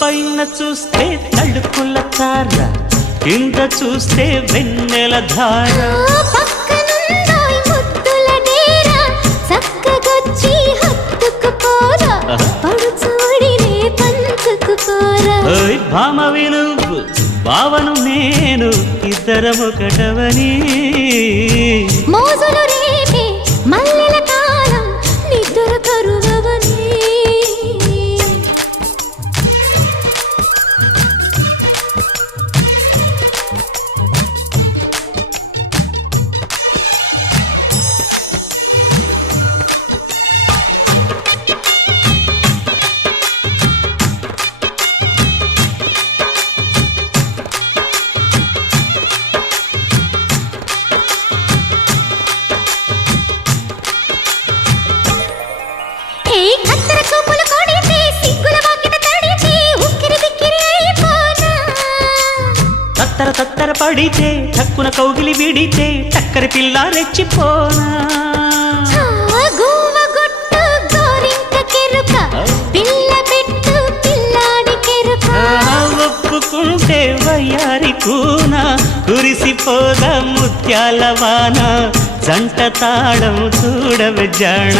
పైన చూస్తే తడుకుల తార, కింద చూస్తే వెన్నెల ధార. పక్కనుందోయ్ ముద్దుల డేరా, చక్కగొచ్చి హత్తుకుపోరా, పడుచూడినే పంచుకుపోరా. భామ విలువు భావను నేను, ఇద్దరమొకటవని. మోజులు రేపే మల్లెల కాలం, నిద్ర కరువవని. తత్తర తత్తర పడితే టక్కున కౌగిలి విడితే టక్కరి పిల్ల రెచ్చిపోనా. ఒప్పుకుంటే వయ్యారి కూన, కురిసిపోదా ముత్యాల వాన, జంట తాళం చూడవే జాణ.